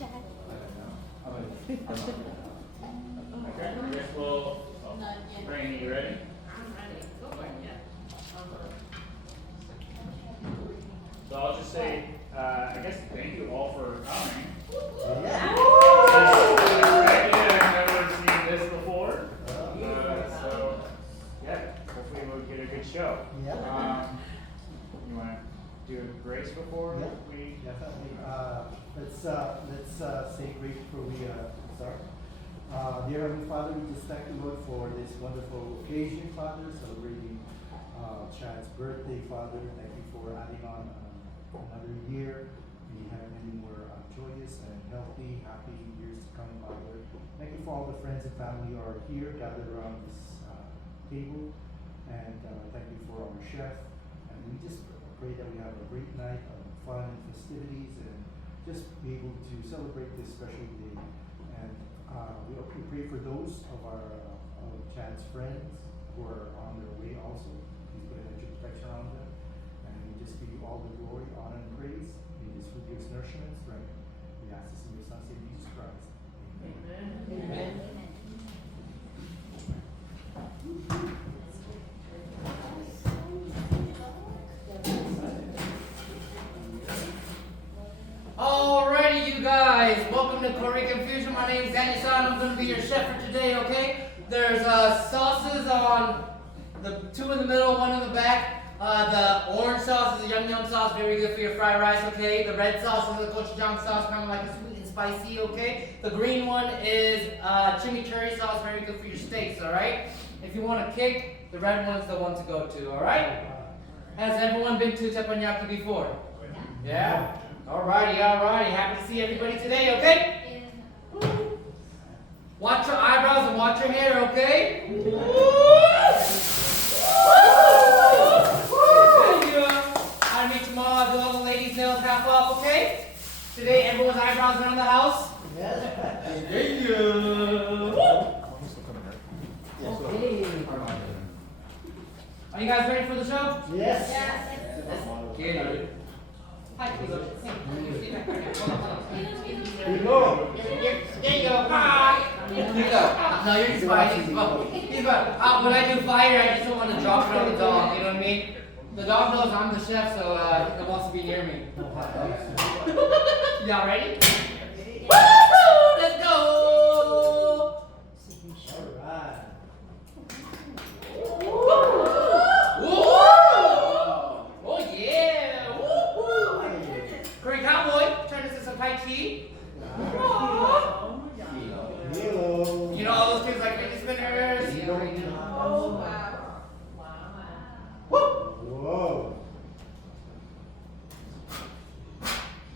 Chad. Okay, I guess we'll, Rainy, you ready? I'm ready. Go for it, yeah. So I'll just say, I guess thank you all for coming. Yeah. I've never seen this before. So, yeah, hopefully we'll get a good show. Yeah. You want to do a grace before Yeah. we? Definitely. Let's say grace before we start. Dear Heavenly Father, we just thank you, Lord, for this wonderful occasion, Father, celebrating Chad's birthday, Father. Thank you for adding on another year. We have many more joyous and healthy, happy years to come, Father. Thank you for all the friends and family who are here gathered around this table. And thank you for our chef. And we just pray that we have a great night of fun and festivities and just be able to celebrate this special day. And we pray for those of our Chad's friends who are on their way also. Please put an edge of protection around them. And we just give you all the glory, honor, and praise. May this food give us nourishment and strength. We ask this in your Son, Savior Jesus Christ. Amen. Amen. Alrighty, you guys, welcome to Korican Fusion. My name is Daniel San. I'm going to be your chef for today, okay? There's sauces on the two in the middle, one in the back. The orange sauce is a yum yum sauce, very good for your fried rice, okay? The red sauce is a gochujang sauce, kind of like a sweet and spicy, okay? The green one is chimichurri sauce, very good for your steaks, alright? If you want a kick, the red one's the one to go to, alright? Has everyone been to Teppanyaki before? Yeah? Alrighty. Happy to see everybody today, okay? Watch your eyebrows and watch your hair, okay? I meet tomorrow, I'll do all the ladies' nails half off, okay? Today, everyone's eyebrows around the house. Yes. Thank you. Okay. Are you guys ready for the show? Yes. Let's get it. Hi, Kilo. Hey, stay back right now. Hold on. Here you go. There you go. Hi. Here you go. No, you're just fine. He's fine. When I do fire, I just don't want to drop it on the dog. You know what I mean? The dog knows I'm the chef, so it wants to be near me. Y'all ready? Woo! Let's go. All right. Oh yeah! Woo-hoo. Korean cowboy, turn this into some Tai Chi. Hello. You know all those things like fidget spinners? Yeah, right now. Oh, wow. Woo! Whoa.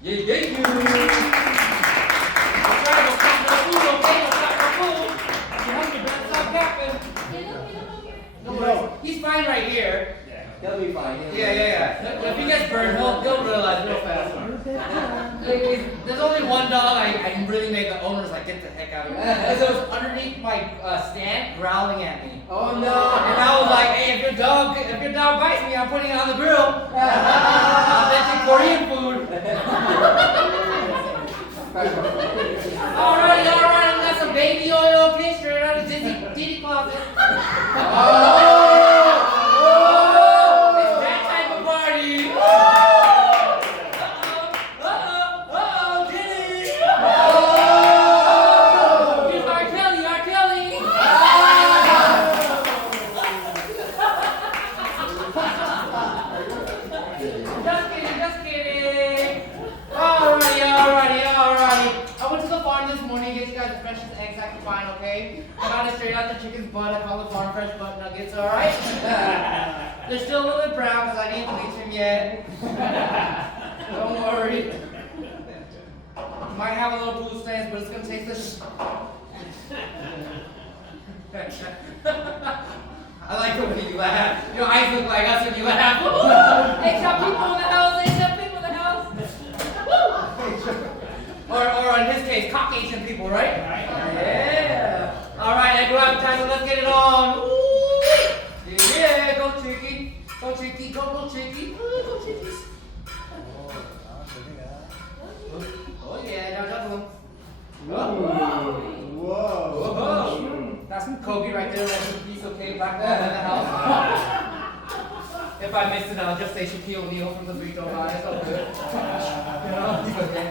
Yeah. Let's try to go stop the food, okay? Go stop the food. If you're hungry, better stop capping. No worries. He's fine right here. He'll be fine. Yeah. If he gets burned, he'll realize real fast. There's only one dog I really made the owners like get the heck out of me. Because it was underneath my stand growling at me. Oh no! And I was like, hey, if your dog bites me, I'm putting it on the grill. Authentic Korean food. Alrighty, we got some baby oil, okay, straight out of Diddy closet. It's that type of party. Diddy. Here's R. Kelly. Just kidding. Alrighty. I went to the farm this morning to get you guys the freshest eggs I could find, okay? I got it straight out the chicken's butt. I call it farm fresh butt nuggets, alright? They're still a little bit brown because I didn't bleach them yet. Don't worry. Might have a little blue stains, but it's gonna taste I like the way you laugh. Your eyes look like us when you laugh. Extra people in the house. Or in this case, Caucasian people, right? Yeah. All right, egg appetizer. Let's get it on. Yeah, go Chicky. Go Chicky. Go Chicky. Go Chickies. Oh yeah, now double them. Whoa. Whoa. That's Kobe right there. That's a piece, okay? Black ball in the house. If I missed it, I'll just say Shaquille O'Neal from the free throw line. It's all good.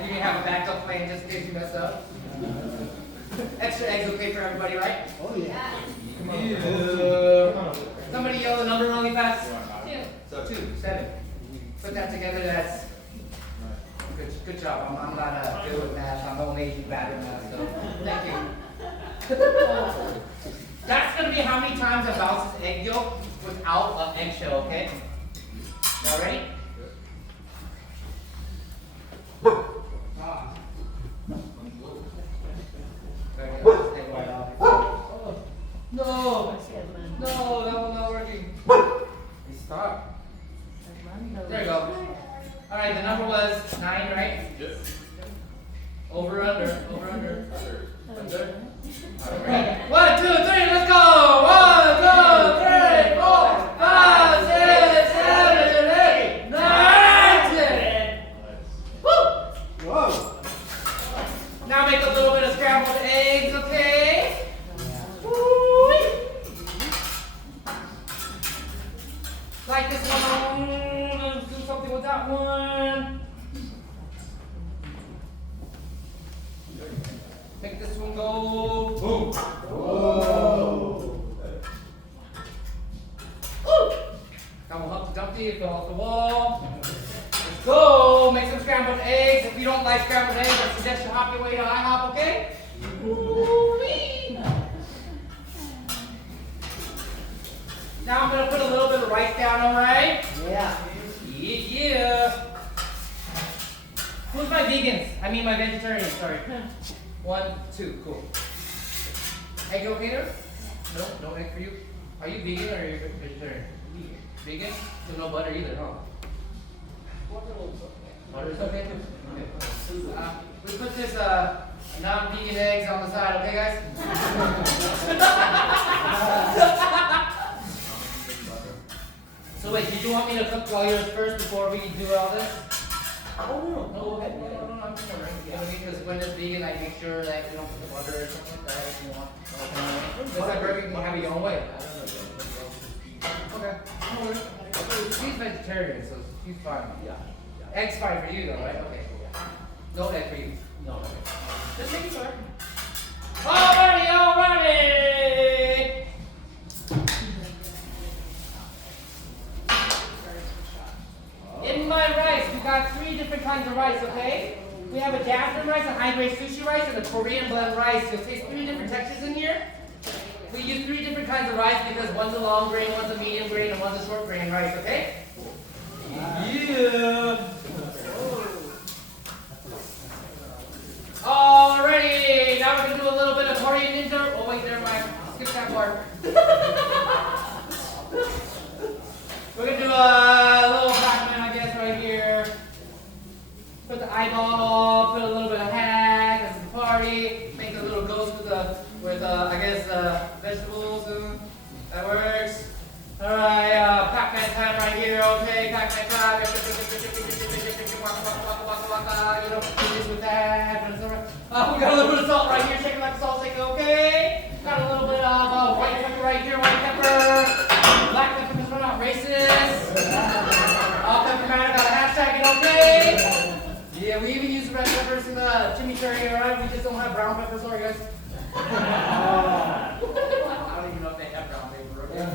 You can have a backup plan just in case you mess up. Extra eggs okay for everybody, right? Oh yeah. Come on. Somebody yell the number really fast. 2. So 2, 7. Put that together, that's good job. I'm not good with math. I'm only bad with math, so thank you. That's gonna be how many times I bounce this egg yolk without an eggshell, okay? Y'all ready? No, that one's not working. Stop. There you go. All right, the number was 9, right? Yes. Over, under. Under. All right. 1, 2, 3, let's go. 1, 2, 3, 4, 5, 6, 7, 8, 9, 10. Woo! Whoa. Now make a little bit of scrambled eggs, okay? Woo! Like this one. Let's do something with that one. Make this one go. Boom. Whoa. Woo! Now we'll Humpty Dumpty, it fell off the wall. Let's go. Make some scrambled eggs. If you don't like scrambled eggs, I suggest you hop your way to IHOP, okay? Woo-wee. Now I'm gonna put a little bit of rice down, alright? Yeah. Yeah. Who's my vegans? I mean my vegetarians, sorry. 1, 2, cool. Egg okay there? No, no egg for you. Are you vegan or are you vegetarian? Vegan? So no butter either, huh? Butter's okay? Okay. We put this non-vegan eggs on the side, okay guys? So wait, did you want me to cook all yours first before we do all this? Oh no, no, go ahead. No, I'm just wondering. You know what I mean? Because when it's vegan, I make sure that you don't put the butter or something like that if you want. This type of burger, you can have it your own way. Okay. No worries. He's vegetarian, so he's fine. Yeah. Egg's fine for you though, right? Okay. No egg for you. No. Just making sure. Alrighty. In my rice, we got 3 different kinds of rice, okay? We have a jasmine rice, a high-grade sushi rice, and a Korean blend rice. You'll taste 3 different textures in here. We use 3 different kinds of rice because one's a long grain, one's a medium grain, and one's a short grain rice, okay? Yeah. Alrighty, now we're gonna do a little bit of Korean ninja. Oh wait, never mind. Skip that part. We're gonna do a little Pac-Man, I guess, right here. Put the eyeball, put a little bit of hack. This is a party. Make a little ghost with I guess vegetables. That works. All right, Pac-Man time right here. Okay, Pac-Man time. You know, do this with that. We got a little bit of salt right here. Shake it like a salt shaker. Okay. Got a little bit of white pepper right here. White pepper. Black pepper because we're not racist. Pepper man, got a hashtag. It okay. Yeah, we even use red peppers in the chimichurri. All right, we just don't have brown peppers. Sorry, guys. I don't even know if they have brown paper. Okay?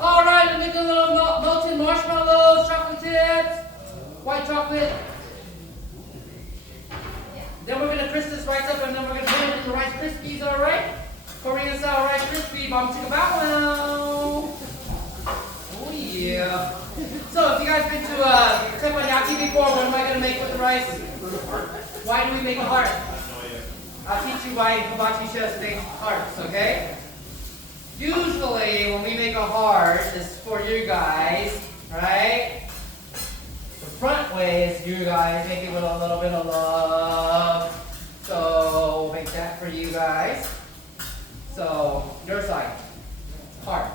All right, and make a little melted marshmallows, chocolate chips, white chocolate. Then we're gonna crisp this rice up, and then we're gonna put it in the Rice Krispies. All right, Korean style Rice Krispie, bomb chicka bow wow. Oh yeah. So if you guys been to Teppanyaki before, what am I gonna make with the rice? Why do we make a heart? I'll teach you why hibachi chefs make hearts, okay? Usually, when we make a heart, this is for you guys, right? The front way is you guys make it with a little bit of love. So, we'll make that for you guys. So, your side, heart.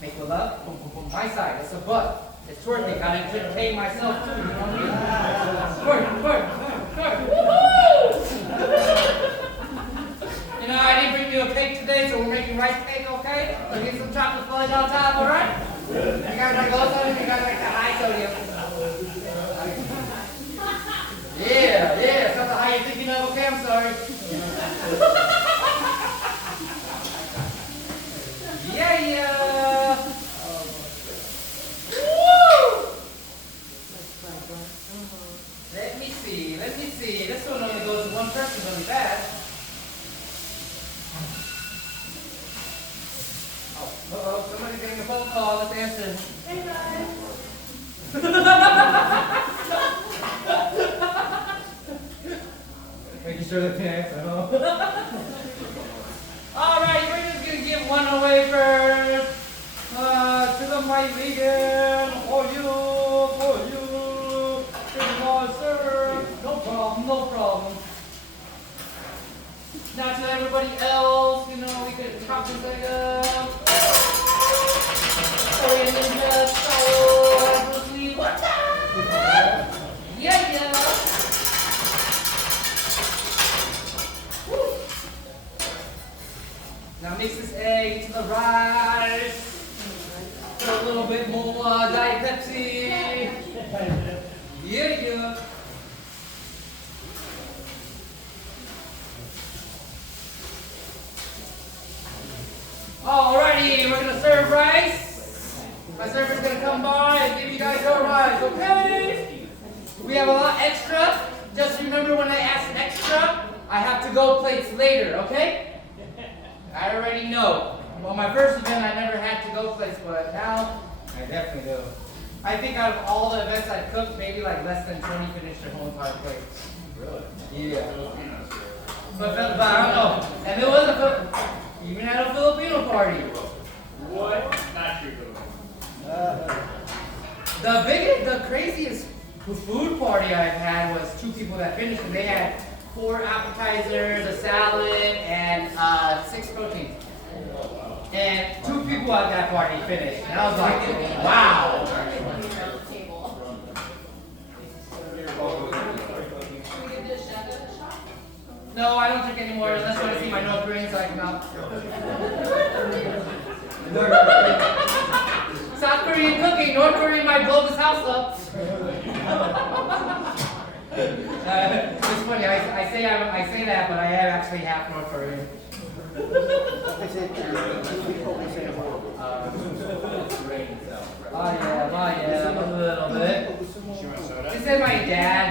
Make with love. Boom, boom, boom. My side, it's a butt. It's twerking. Gotta entertain myself too. You know what I mean? Twerk. Woohoo! You know, I didn't bring you a cake today, so we're making rice cake, okay? So get some chocolate fudge on top, all right? You guys like low sodium? You guys like the high sodium? Yeah. It's not the high you're thinking of. Okay, I'm sorry. Yeah. Woo! Let me see. This one only goes to one person really bad. Uh-oh, somebody's getting a phone call. Let's answer. Hey guys. Making sure they can answer, huh? Alright, we're just gonna give one away first. To the mighty vegan, for you. Good Lord, sir. No problem. Now to everybody else, you know, we could chop this thing up. Korean ninja style, Bruce Lee, what's up? Yeah. Woo. Now mix this egg into the rice. Put a little bit more Diet Pepsi. Yeah. Alrighty, we're gonna serve rice. My server's gonna come by and give you guys your rice, okay? We have a lot extra. Just remember when I ask extra, I have to go plates later, okay? I already know. Well, my first event I never had to go plates, but now I definitely do. I think out of all the events I've cooked, maybe like less than 20 finished their whole entire plate. Really? Yeah. But I don't know. And it wasn't even at a Filipino party. What? Not true. The craziest food party I've had was 2 people that finished, and they had 4 appetizers, a salad, and 6 proteins. And 2 people at that party finished, and I was like, wow. No, I don't drink anymore unless you want to see my North Korean side come out. South Korean cooking, North Korean might blow this house up. It's funny, I say that, but I am actually half North Korean. Oh yeah, a little bit. She said my dad,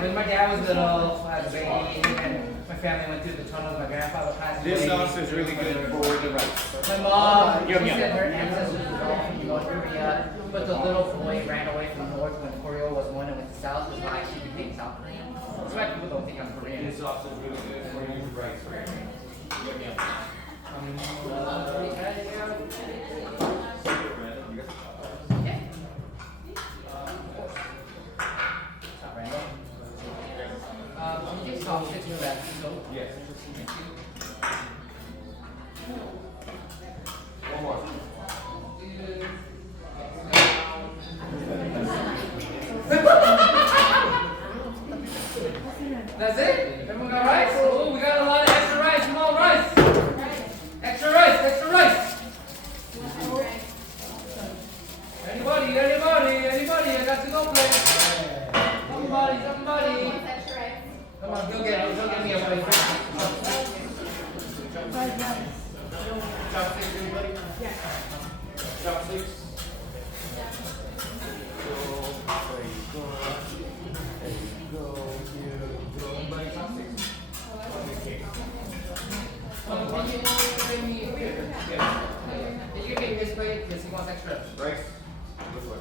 when my dad was little, as a baby, and my family went through the tunnels, my grandfather passed away. This sauce is really good for the rice. My mom, she Yum, yum. said her ancestors were all from North Korea, but the little boy ran away from North when Korea was one and went to South, is why she became South Korean. That's why people don't think I'm Korean. This sauce is really good for your rice. Yum, yum. Can you just talk to that? Yes. Thank you. One more. That's it? Everyone got rice? Oh, we got a lot of extra rice. Come on, rice. Extra rice. Anybody? I got to go play. Somebody. Come on, go get me a plate. Chopsticks, anybody? Yeah. Chopsticks? Anybody chopsticks? Can you give me his plate? Because he wants extra. Rice? Which one?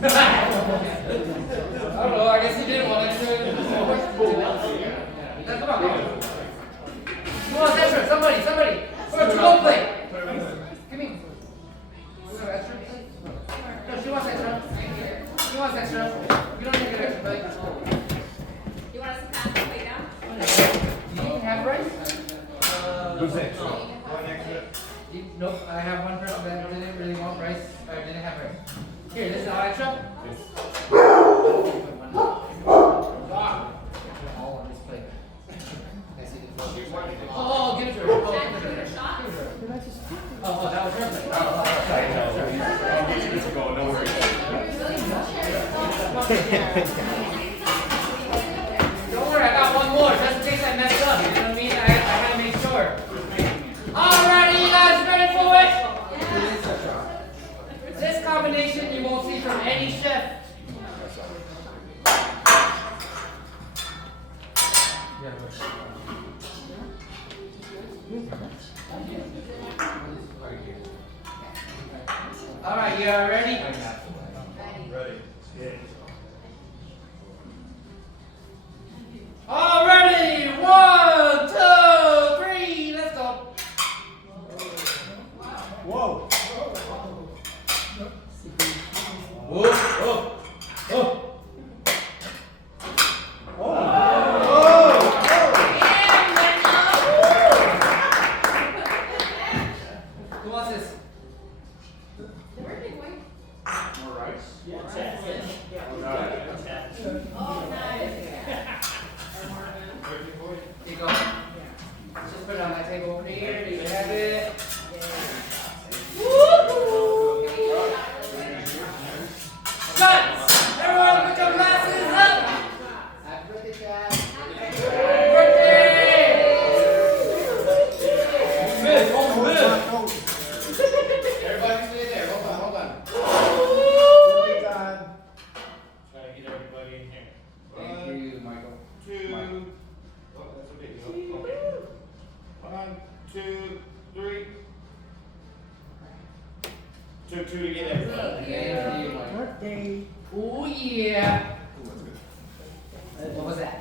I don't know, I guess he didn't want extra. Come on. Who wants extra? Somebody. For a to-go plate. Give me. Who wants extra? No, she wants extra. You don't need to get extra plate. You want us to pass the plate down? You didn't have rice? Who's next? One extra. Nope, I have one person that didn't really want rice, or didn't have rice. Don't worry, I got one more, just in case I messed up. You know what I mean? I had to make sure. Alrighty, you guys ready for it? This combination you won't see from any chef. Alright, you are ready? Ready. Yeah. All ready? 1, 2, 3, let's go. Whoa. Whoa, whoa, whoa. Who wants this? More rice? Here you go. Just put it on my table over here. Do you have it? Guys, everyone put your glasses up. Happy birthday, Chad. Happy birthday. Everybody stay there. Hold on. Birthday time. Try to get everybody in here. Thank you, Michael. 2. Oh, that's okay. Okay. 1, 2, 3. 2 to get everybody. Thank you, Michael. Birthday. Oh yeah. What was that?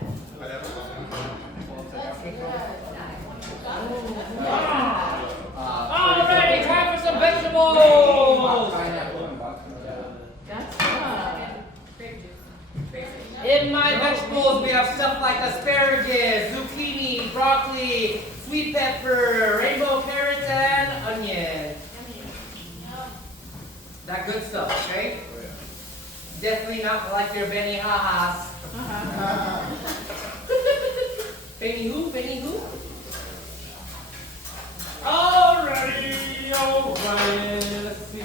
Alrighty, time for some vegetables. In my vegetables, we have stuff like asparagus, zucchini, broccoli, sweet pepper, rainbow carrots, and onions. That good stuff, okay? Definitely not like your Benny Ha-Has. Benny who? Benny who? Alrighty, alright, let's see.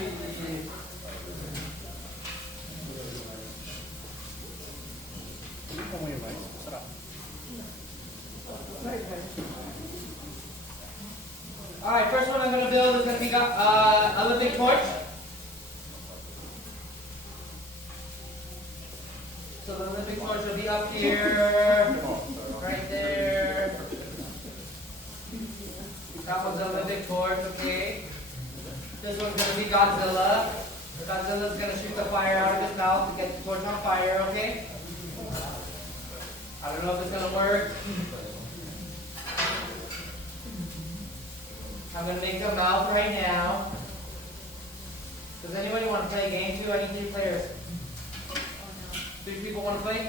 Alright, first one I'm going to build is going to be a living torch. So the living torch will be up here, right there. That one's a living torch, okay? This one's going to be Godzilla. Godzilla's going to shoot the fire out of his mouth to get the torch on fire, okay? I don't know if it's going to work. I'm going to make a mouth right now. Does anybody want to play a game too? I need 3 players. 3 people want to play?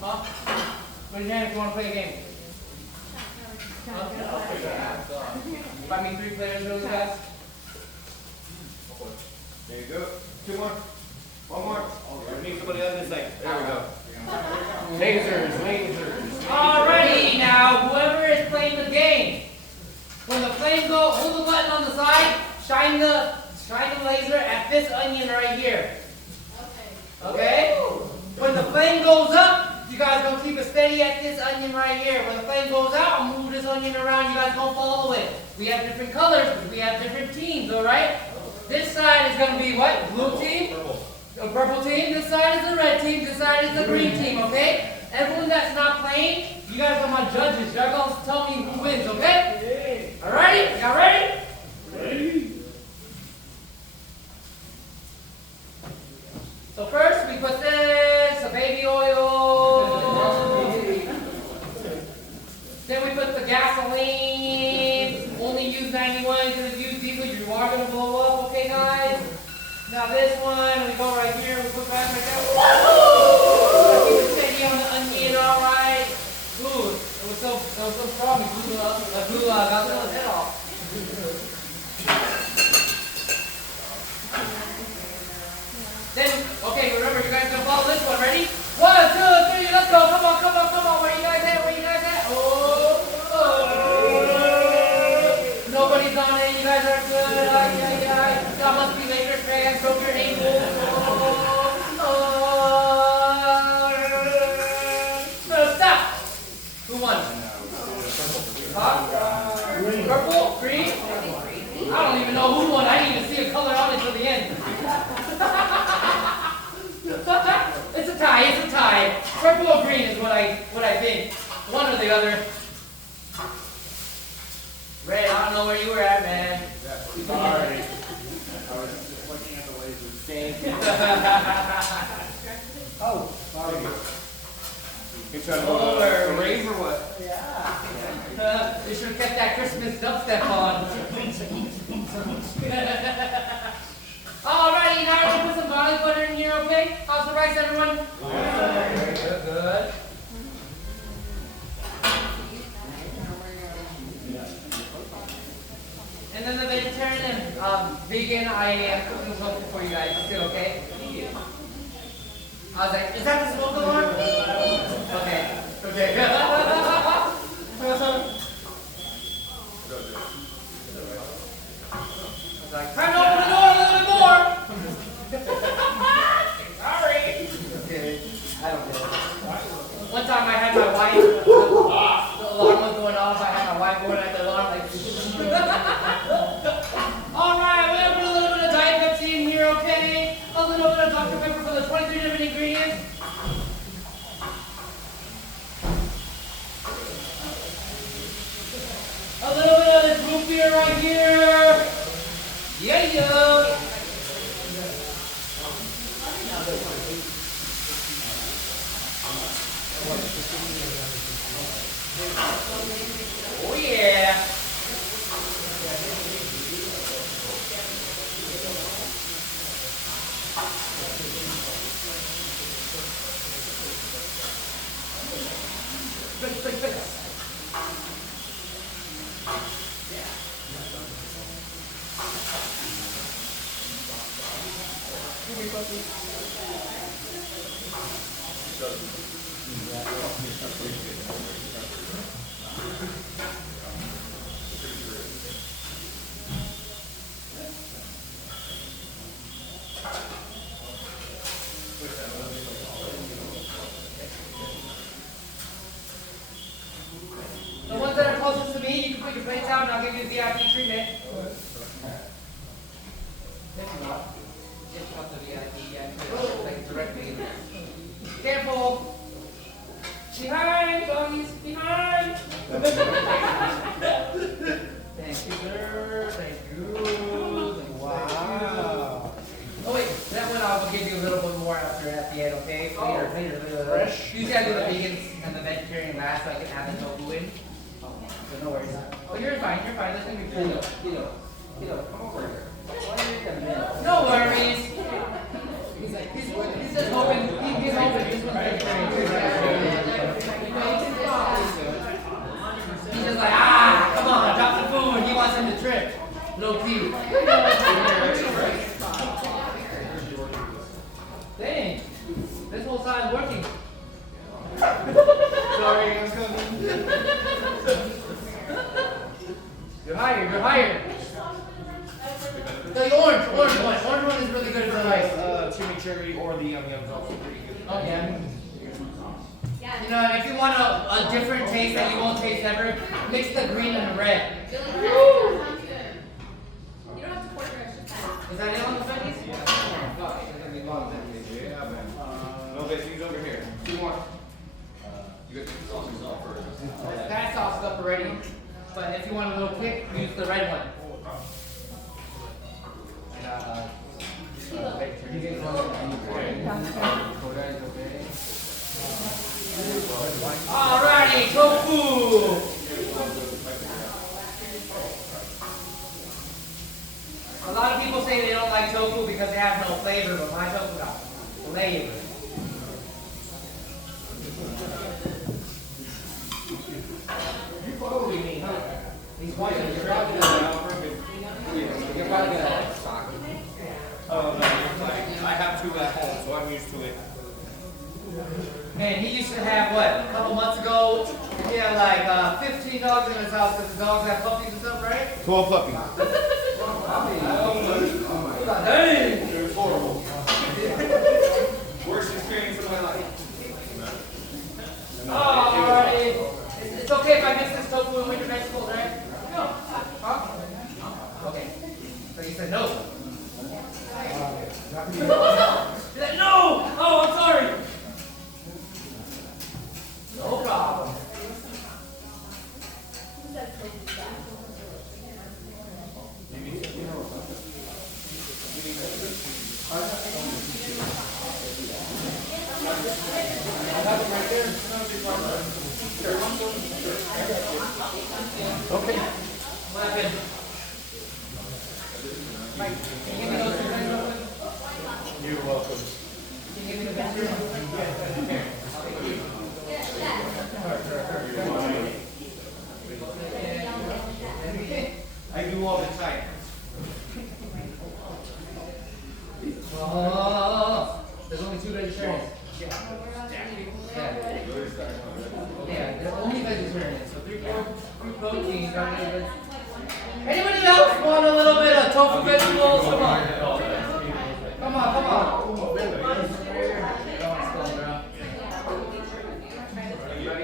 Huh? Raise your hand if you want to play a game. Find me 3 players really fast. There you go. 2 more. 1 more. We need somebody on this side. There we go. Lasers. Alrighty, now whoever is playing the game, when the flame goes, hold the button on the side, shine the laser at this onion right here. Okay? When the flame goes up, you guys gonna keep it steady at this onion right here. When the flame goes out, I'll move this onion around. You guys don't follow it. We have different colors, but we have different teams, alright? This side is gonna be what? Blue team? The purple team. This side is the red team. This side is the green team, okay? Everyone that's not playing, you guys are my judges. Y'all gonna tell me who wins, okay? Alrighty? Y'all ready? Ready? So first we put this, a baby oil. Then we put the gasoline. Only use 91 because if you use diesel, you are going to blow up, okay guys? Now this one, we go right here, we put right there. Woo! Keep it steady on the onion, alright? Ooh, it was so strong, it blew Godzilla's head off. Then, okay, remember, you guys gonna follow this one. Ready? 1, 2, 3, let's go. Come on. Where you guys at? Oh. Nobody's on it. You guys are good. Y'all must be Lakers fans. Go your ankles. Oh. what I think. One or the other. Ray, I don't know where you were at, man. Sorry. I was just looking at the lasers. Thank you. Oh, sorry. You trying to Oh, go to rave or what? Yeah. They should have kept that Christmas dubstep on. Alrighty, now we're gonna put some garlic butter in here, okay? How's the rice, everyone? Good, good, good. And then the vegetarian and vegan, I am cooking something for you guys. Is it okay? I was like, is that the smoke alarm? Okay. Okay. I was like, time to open the door a little bit more. Sorry. Okay. I don't get it. One time I had my wife, the alarm was going off. I had my wife going at the alarm like. All right, we're gonna put a little bit of Diet Pepsi in here, okay? A little bit of Dr. Pepper for the 23 different ingredients. A little bit of this root beer right here. Yeah, yeah. Oh yeah. Fix. The ones that are closest to me, you can put your plates out and I'll give you the VIP treatment. It's not the VIP, like directly. Careful! Behind, doggies, behind! Thank you, sir. Thank you. Wow. Oh wait, that one I'll give you a little bit more after at the end, okay? Later. Fresh. Usually I do the vegans and the vegetarian last so I can add the tofu in. So no worries. Oh, you're fine. That's gonna be cool. Come over here. No worries. He's just hoping. He's hoping this one's vegetarian. He's just like, come on, drop the food. He wants him to trip. Low key. Dang. This whole side's working. Sorry, I'm coming. You're hired. The orange one is really good for rice. Chimichurri or the yum yum is also pretty good. Oh yeah. You know, if you want a different taste that you won't taste ever, mix the green and the red. You don't have to pour your extra time. Is that it on the veggies? No veggies over here. Two more. You got the sauce yourself or? That's sauced up already. But if you want a little kick, use the red one. Alrighty, tofu! A lot of people say they don't like tofu because they have no flavor, but my tofu got flavor. You following me, huh? He's white. You're probably gonna Oh, no, I have two at home, so I'm used to it. Man, he used to have what? A couple months ago, he had like 15 dogs in his house because the dogs have puppies and stuff, right? 12 puppies. Dang! It was horrible. Worst experience of my life. Alrighty. It's okay if I mix this tofu and winter vegetables, right? No. Huh? Okay. So you said no. You said no! Oh, I'm sorry. Oh, there's only 2 vegetarians. Yeah, they're only vegetarians. So 3 protein. Anybody else want a little bit of tofu vegetables? Come on. Come on, come on.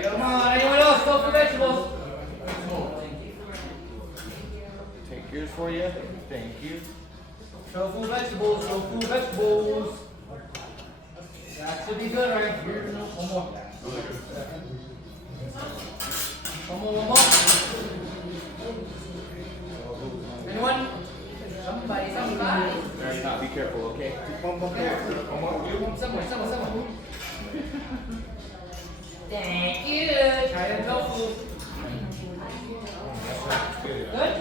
Come on, anyone else? Tofu vegetables. Take yours for you. Thank you. Tofu vegetables, tofu vegetables. That should be good right here. One more. One more. Anyone? Somebody. Be careful, okay? Someone. Thank you. Try the tofu. Good?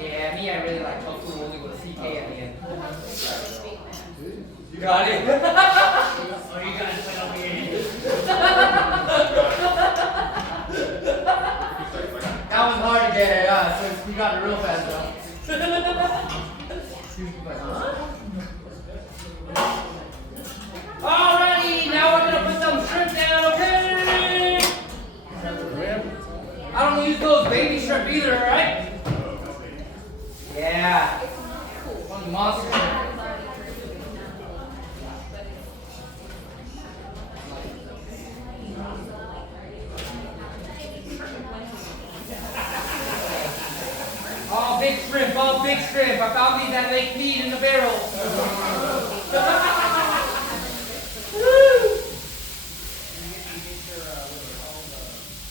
Yeah, me, I really like tofu only with a CK at the end. You got it? Oh, you got it. Put it over your head. That was hard to get, so you got it real fast though. Alrighty, now we're gonna put some shrimp down, okay? I don't use those baby shrimp either, alright? Yeah. One monster shrimp. All big shrimp. I found these at Lake Mead in the barrel.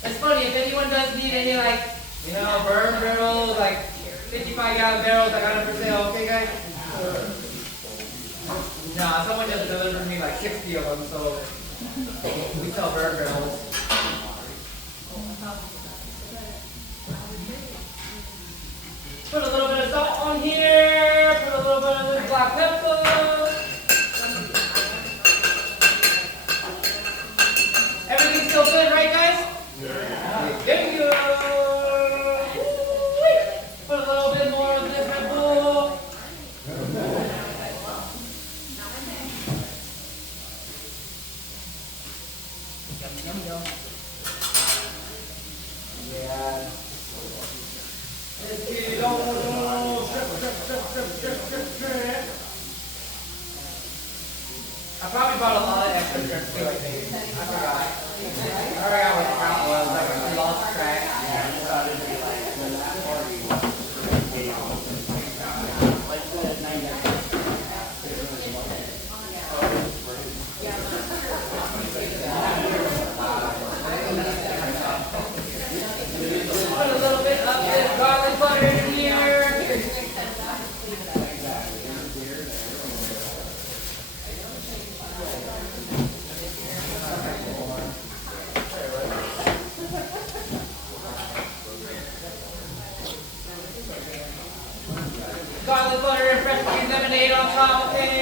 It's funny, if anyone does need any, burn barrels, 55-gallon barrels, I got them for sale, okay, guys? Nah, someone just delivered me 60 of them, so we sell burn barrels. Put a little bit of salt on here. Put a little bit of this black pepper. Everything's still good, right, guys? Yeah. There you go. Put a little bit more of this Red Bull. Yum. Yeah. I probably bought a lot of extra shrimp too, I think. I forgot. I forgot what the count was. I lost track. Put a little bit of this garlic butter in here. Garlic butter and fresh squeezed lemonade on top, okay?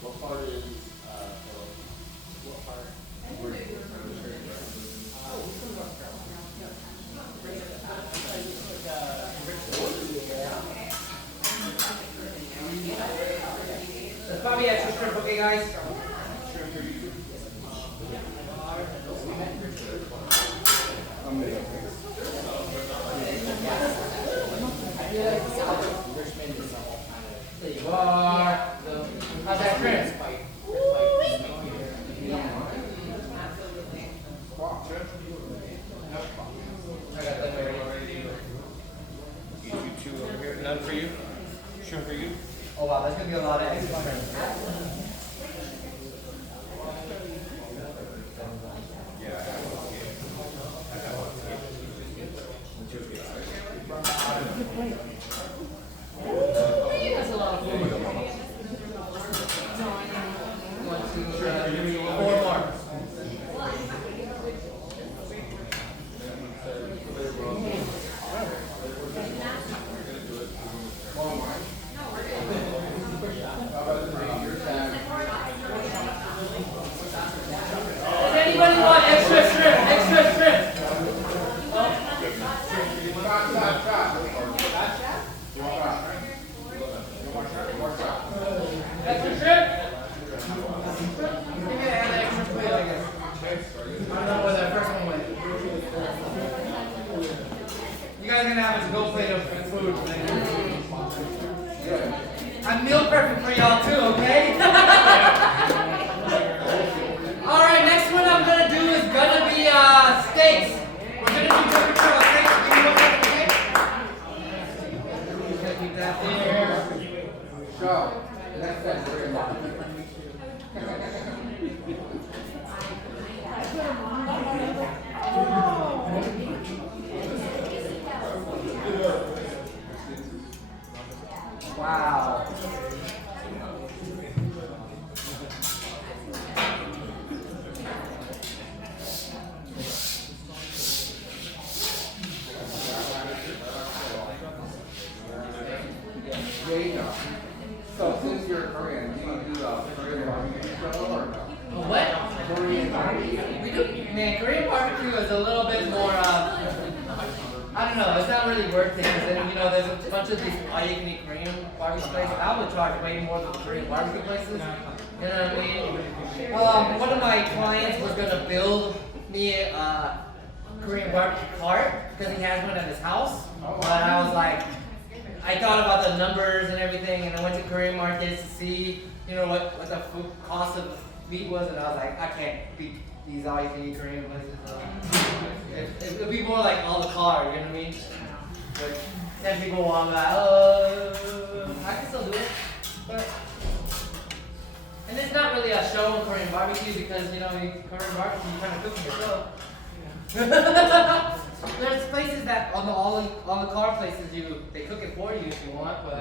What part is, what part? There's probably extra shrimp, okay, guys? There you are. How's that shrimp? I got that ready. Get you two over here. None for you? Shrimp for you? Oh wow, that's gonna be a lot of extra shrimp. That's a lot of food. 1, 2, 3, 4 more. Does anybody want extra shrimp? Extra shrimp. Extra shrimp? Give me an extra plate, I guess. I don't know where that first one went. You guys are gonna have a go plate of food. I'm meal prepping for y'all too, okay? Alright, next one I'm gonna do is gonna be steaks. We're gonna do turkey trail steaks. Give me 1 second, okay? Just gonna keep that there. So, next time, very much. Wow. Jada. So, since you're Korean, do you do Korean barbecue show or no? What? Korean barbecue? We do, man, Korean barbecue is a little bit more, I don't know, it's not really worth it. Because then, you know, there's a bunch of these all-you-can-eat Korean barbecue places. I would charge way more than the Korean barbecue places. You know what I mean? One of my clients was going to build me a Korean barbecue cart because he has one at his house. But I was like, I thought about the numbers and everything, and I went to Korean markets to see, you know, what the food cost of meat was, and I was like, I can't beat these all-you-can-eat Korean places. It would be more like a la carte, you know what I mean? But 10 people want that, I can still do it. But, and it's not really a show in Korean barbecue because, you know, Korean barbecue, you kind of cook yourself. There's places that on the car places they cook it for you if you want, but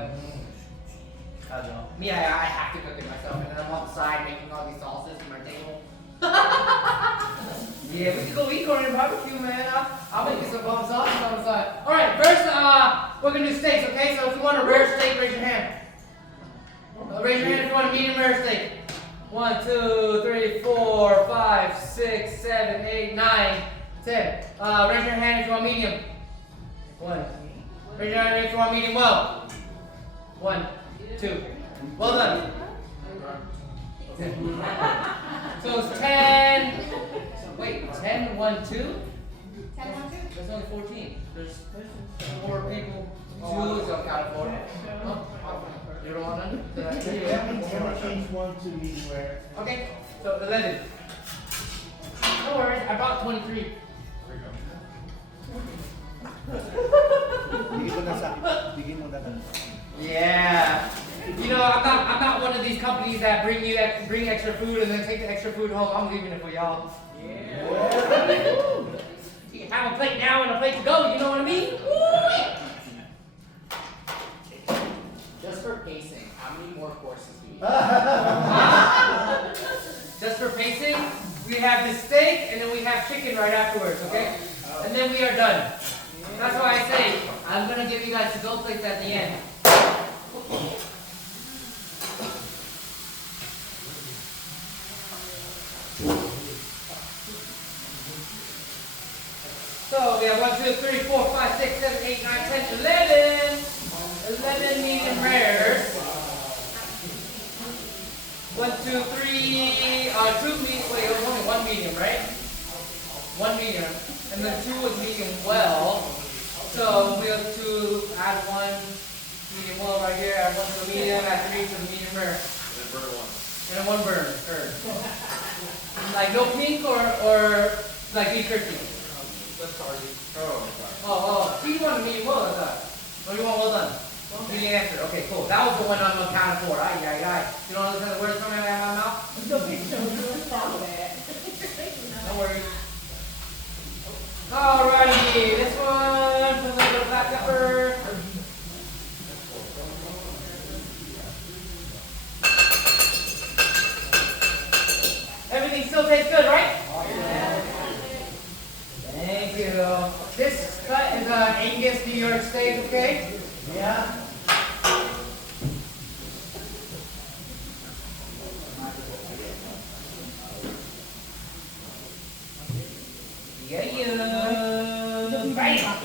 I don't know. Me, I have to cook it myself, and then I'm on the side making all these sauces at my table. Yeah, we can go eat Korean barbecue, man. I'll make you some bomb sauces on the side. All right, first we're gonna do steaks, okay? So if you want a rare steak, raise your hand. Raise your hand if you want a medium rare steak. 1, 2, 3, 4, 5, 6, 7, 8, 9, 10. Raise your hand if you want medium. 1. Raise your hand if you want medium well. 1, 2. Well done. So it's 10. Wait, 10, 1, 2? 10, 1, 2. There's only 14. There's 4 people. 2 is on count of 4. Huh? You don't want none? Did I tell you that? Can I change one to medium rare? Okay, so 11. No worries, I brought 23. Bigyan mo na lang. Yeah. You know, I'm not one of these companies that bring extra food and then take the extra food home. I'm leaving it for y'all. Yeah. You can have a plate now and a plate to go, you know what I mean? Just for pacing, how many more courses do you Just for pacing, we have the steak and then we have chicken right afterwards, okay? And then we are done. That's why I say, I'm gonna give you guys the go plates at the end. we have 1, 2, 3, 4, 5, 6, 7, 8, 9, 10, 11. 11 medium rares. 1, 2, 3, 2 medium, wait, it was only 1 medium, right? 1 medium. And then 2 was medium well. So we have to add 1 medium well right here, add 1 to the medium, add 3 to the medium rare. And then 1 burn. Like no pink or like be crispy. Oh, so you want a medium well, I thought. Oh, you want well done. You didn't answer. Okay, cool. That was the one I'm accounting for. Ay. You don't understand the words coming out of my mouth? No worries. Alrighty, this one, put a little bit of black pepper. Everything still tastes good, right? Thank you. This cut is Angus New York steak, okay? Yeah. Yeah. Bam!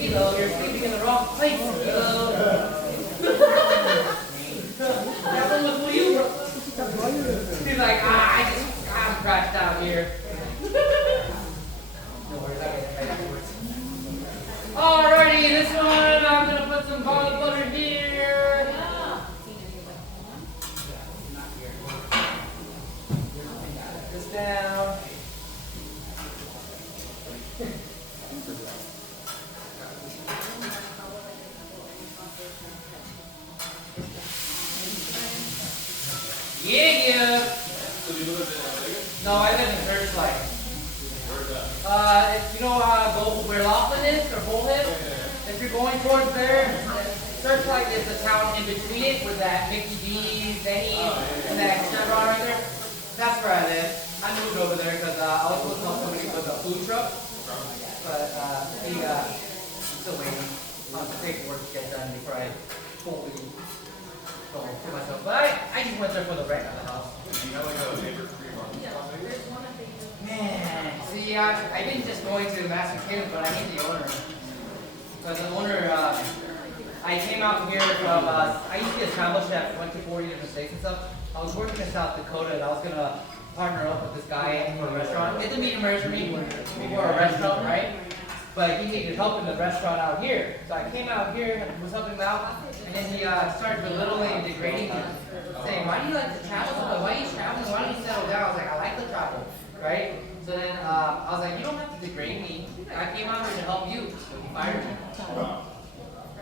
Hello, you're sleeping in the wrong place. Hello. That one was for you, bro. He's like, I'm crashed out here. No worries, I'll get it afterwards. Alrighty, this one, I'm gonna put some garlic butter here. Got this down. Yeah. So do you live in Vegas? No, I live in Searchlight. Where's that? You know where Laughlin is or Bullhead? If you're going towards there, Searchlight is the town in between it with that Mickey D's, Denny's, and that Chevron right there. That's where I live. I moved over there because I was supposed to help somebody with a food truck, but I'm still waiting on the paperwork to get done before I fully go to myself. But I just went there for the rent of the house. Do you have like a favorite free market spot maybe? Man, see, I didn't just go into Master Kim, but I hate the owner. Because the owner, I came out here from, I used to be a travel chef, went to 40 different states and stuff. I was working in South Dakota and I was going to partner up with this guy for a restaurant. It's a medium rare for me for a restaurant, right? But he needed help in the restaurant out here. So I came out here, was helping him out, and then he started belittling and degrading me, saying, why do you like to travel so much? Why are you traveling? Why don't you settle down? I was like, I like to travel, right? So then I was like, you don't have to degrade me. I came out here to help you. So he fired me.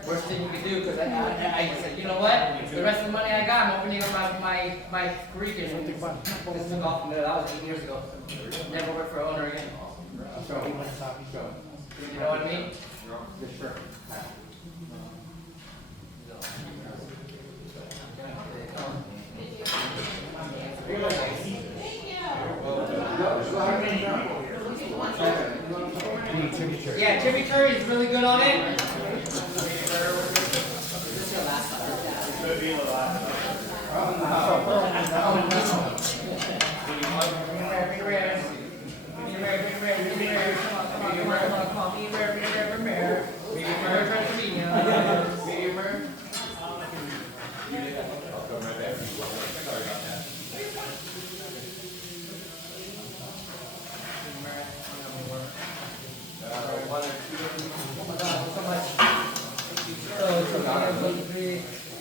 Worst thing you could do, because I said, you know what? The rest of the money I got, I'm opening up my Korican. This took off from there. That was 8 years ago. Never worked for an owner again. You know what I mean? Sure. Yeah, chimichurri is really good on it. Could be the last time.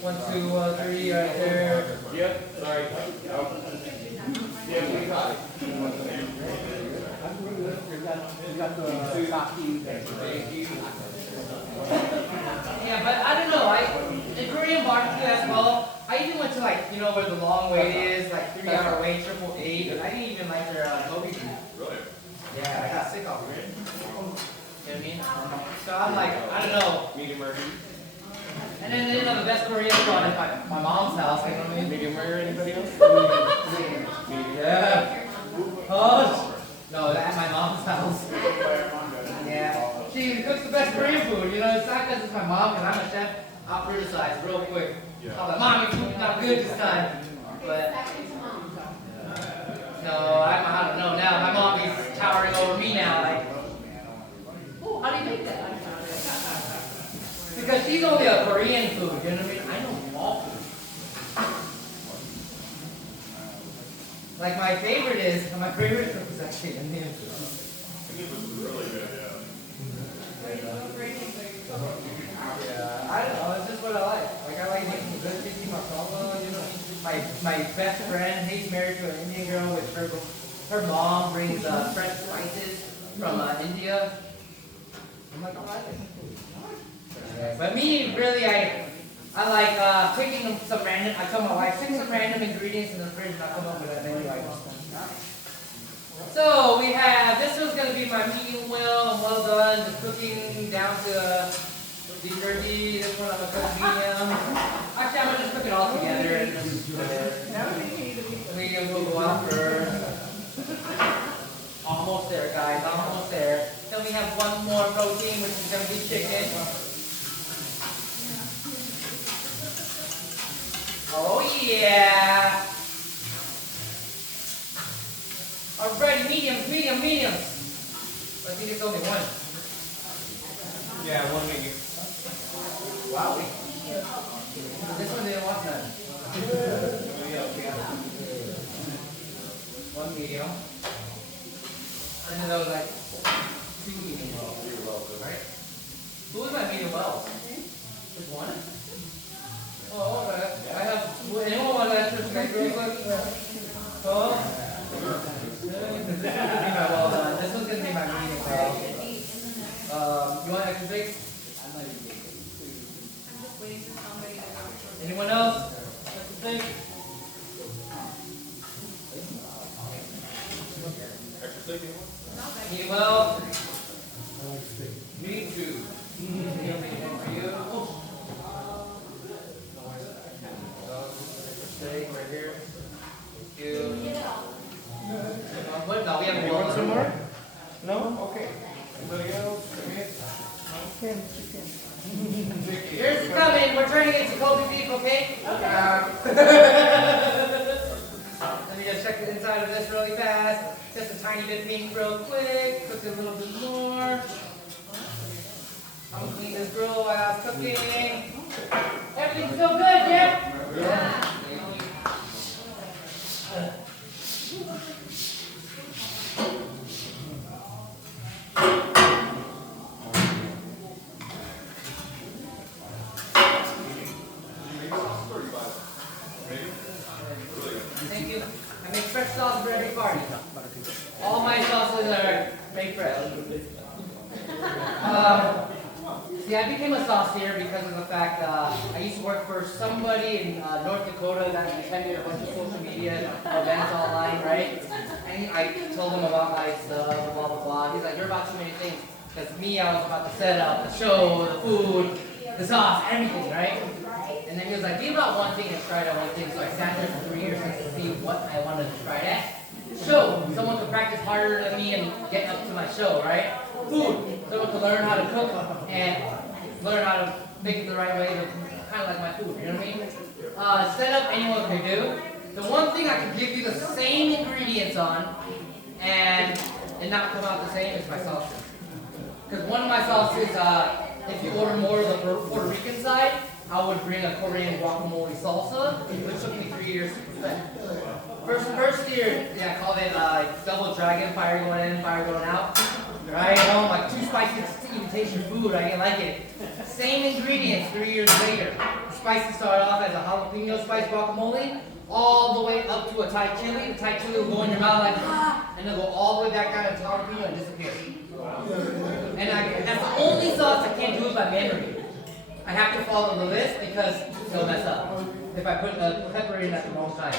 One, two, three, right there. Yep, sorry. Yeah, we got it. got the sake. Yeah, but I don't know. In Korean barbecue as well, I even went to like, you know, where the long wait is, like 3-hour wait, 888, and I didn't even like their gobi beef. Really? Yeah, I got sick off of it. You know what I mean? So I'm like, I don't know. Medium rare. And then, you know, the best Korean spot is my mom's house, you know what I mean? Medium rare, anybody else? Yeah. Oh, no, that's my mom's house. Yeah. She cooks the best Korean food, you know, it's not because it's my mom, because I'm a chef. I'll criticize real quick. I'm like, Mom, your food's not good this time. But, no, I don't know now. My mom is towering over me now, like, oh, how do you make that? Because she's only a Korean food, you know what I mean? I know all food. Like my favorite cook is actually Indian food. Yeah, I don't know, it's just what I like. Like I like making good chicken masala, you know. My best friend, he's married to an Indian girl, which her mom brings fresh spices from India. I'm like, oh, I like it. But me, really, I like picking some random. I tell my wife, pick some random ingredients in the fridge, and I come up with a menu item. So we have. This one's gonna be my medium well and well done, just cooking down to the turkey. This one I'm gonna cook medium. Actually, I'm gonna just cook it all together. And medium will go out first. Almost there, guys. Almost there. Then we have one more protein, which is gonna be chicken. Oh yeah! Alright, mediums. I think it's only one. Yeah, one medium. Wow. This one didn't want none. One medium. And then there was like 2 medium wells. Right? Who was my medium wells? Just one? Oh, okay. I have. Anyone want to answer this real quick? Oh. This one's gonna be my well done. This one's gonna be my medium well. You want extra big? I'm just waiting for somebody to go. Anyone else? Extra big? Extra steak, anyone? Medium well. I like steak. Me too. Medium for you. Oh. Steak right here. Thank you. What? No, we have You more. want some more? No? Okay. Anybody else? Here's coming. We're turning it to Kobe beef, okay? Let me just check the inside of this really fast. Just a tiny bit pink real quick. Cook it a little bit more. I'm gonna clean this grill while I was cooking. Everything's still good, yeah? Yeah. Thank you. I make fresh sauce for every party. All my sauces are made fresh. See, I became a saucier because of the fact I used to work for somebody in North Dakota that attended a bunch of social media events online, right? And I told him about my stuff, blah, blah, blah. He's like, you're about too many things. Because me, I was about to set up the show, the food, the sauce, everything, right? And then he was like, be about one thing and try that one thing. So I sat there for 3 years to see what I wanted to try at. Show. Someone could practice harder than me and get up to my show, right? Food. Someone could learn how to cook and learn how to make it the right way. Kind of like my food, you know what I mean? Setup, anyone can do. The one thing I can give you the same ingredients on and not come out the same is my sauces. Because one of my sauces, if you order more of the Puerto Rican side, I would bring a Korean guacamole salsa, which took me 3 years to perfect. First year, yeah, I called it double dragon, fire going in, fire going out. Right? I'm like, too spicy to even taste your food. I didn't like it. Same ingredients 3 years later. spices start off as a jalapeno spice guacamole, all the way up to a Thai chili. The Thai chili will go in your mouth like, ah, and it'll go all the way back down to jalapeno and disappear. And that's the only sauce I can't do it by memory. I have to follow the list because it'll mess up if I put a pepper in at the wrong time.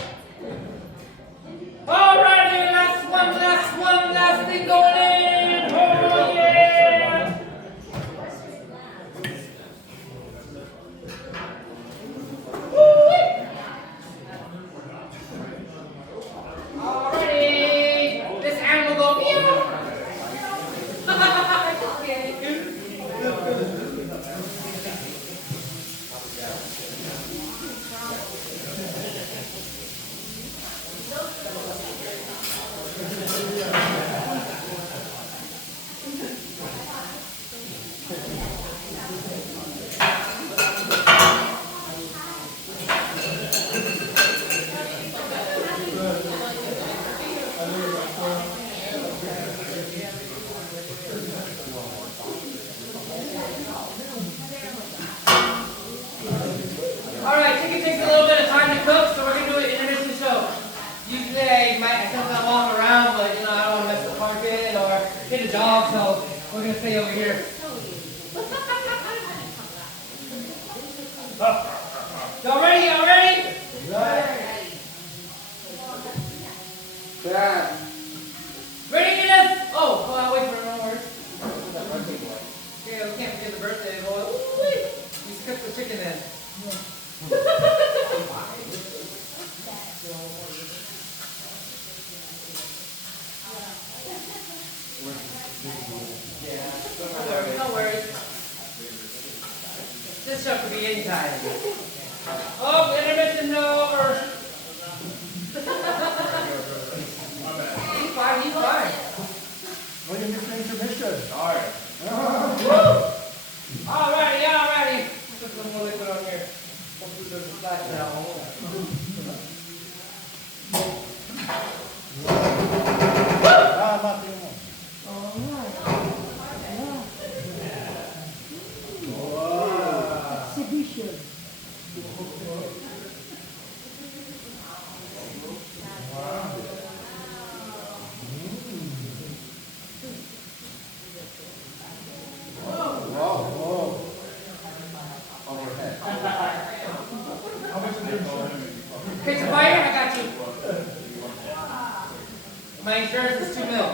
Alrighty, last thing going in. Oh yeah! Alrighty, this animal go meow. Alright, chicken takes a little bit of time to cook, so we're going to do an intermission show. Usually I sometimes walk around, but I don't want to mess the carpet or hit a dog, so we're going to stay over here. Y'all ready? Dad. Ready, Nina? Oh, I'll wait for no words. Okay, we can't forget the birthday boy. Ooh-wee. We cooked the chicken then. No worries. This stuff could be anytime. Oh, intermission over. He's fine. What is this intermission? Alright. Alrighty. Put some more liquid on here. Hopefully there's a splash now. Mati mo. Exhibition. Take some fire, I got you. My insurance is $2 million.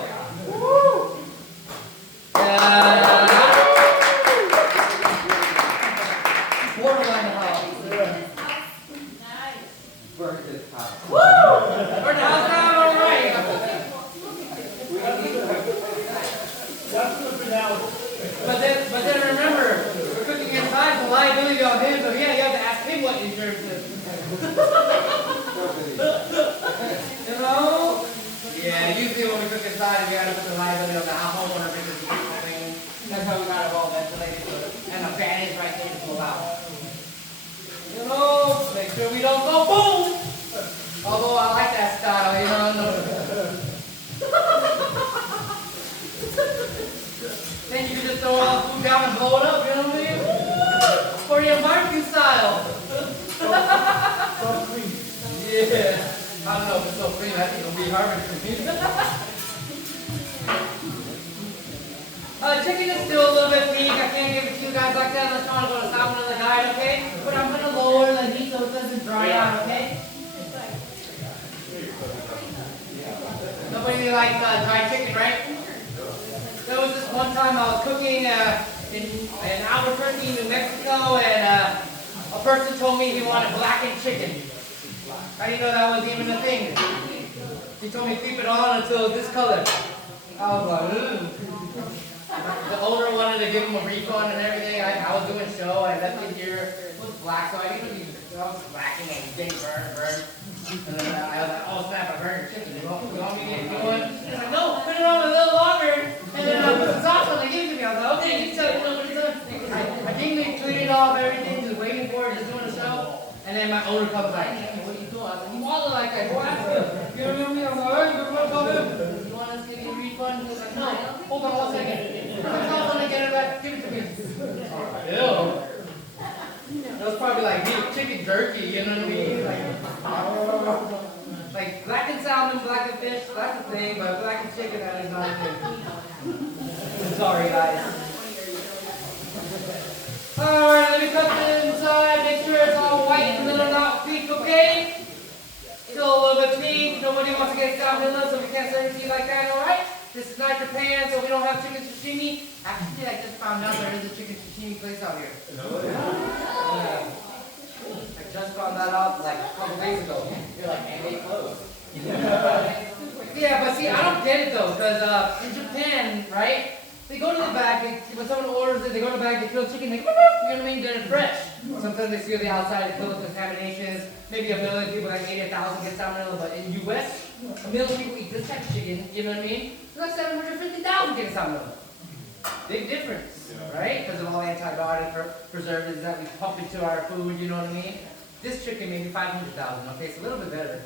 Borderline the house. Burn this house. Burn the house down, all right. That's the finale. But then remember, we're cooking inside, the liability on him, so yeah, you have to ask him what insurance is. You know? Yeah, usually when we cook inside, we gotta put the liability on the homeowner because we keep clean. That's how we got it all ventilated, and the fan is right there to pull out. You know, make sure we don't go boom! Although I like that style, Then you can just throw all the food down and blow it up, you know what I mean? For your barbecue style. So clean. Yeah. I don't know if it's so clean, I think it'll be harder for me. Chicken is still a little bit weak. I can't give it to you guys like that. Let's not go to salmon on the diet, okay? But I'm going to lower the heat so it doesn't dry out, okay? Nobody likes dry chicken, right? There was this one time I was cooking in Albuquerque, New Mexico, and a person told me he wanted blackened chicken. I didn't know that was even a thing. He told me keep it on until this color. I was like, ooh. The owner wanted to give him a refund and everything. I was doing a show. I left it here. It was black, so I was blacking and getting burned. And then I was like, oh snap, I burned your chicken. You want me to get a new one? He's like, no, put it on a little longer. And then I put the sauce on and give it to me. I was like, okay, you tell me what it's done. I dignly cleaned off everything, just waiting for it, just doing a show. And then my owner comes like, hey, what are you doing? I said, you wallet like that. Go ask him. You know what I mean? I'm like, hey, you want to call him? You want us to give you a refund? He was like, no, hold on 1 second. I'm going to get it back. Give it to me. Ew. It was probably like beef chicken jerky, you know what I mean? Like blackened salmon, blackened fish, that's the thing, but blackened chicken, that is not a thing. I'm sorry, guys. Alright, let me cut the inside, make sure it's all white in the middle, not pink, okay? Still a little bit pink, nobody wants to get salmonella, so we can't serve it to you like that, alright? This is not Japan, so we don't have chicken sashimi. Actually, I just found out there is a chicken sashimi place out here. Yeah. I just found that out like a couple days ago. You're like, and they closed. Yeah, but see, I don't get it though, because in Japan, right? They go to the back, when someone orders it, they go to the back, they kill chicken, they you know what I mean? They're fresh. Sometimes they seal the outside, they fill with contaminations. Maybe 1 million people, like 80,000 get salmonella, but in the US, 1 million people eat this type of chicken, you know what I mean? There's like 750,000 get salmonella. Big difference, right? Because of all the antibiotic preservatives that we pump into our food, you know what I mean? This chicken maybe 500,000, okay, it's a little bit better.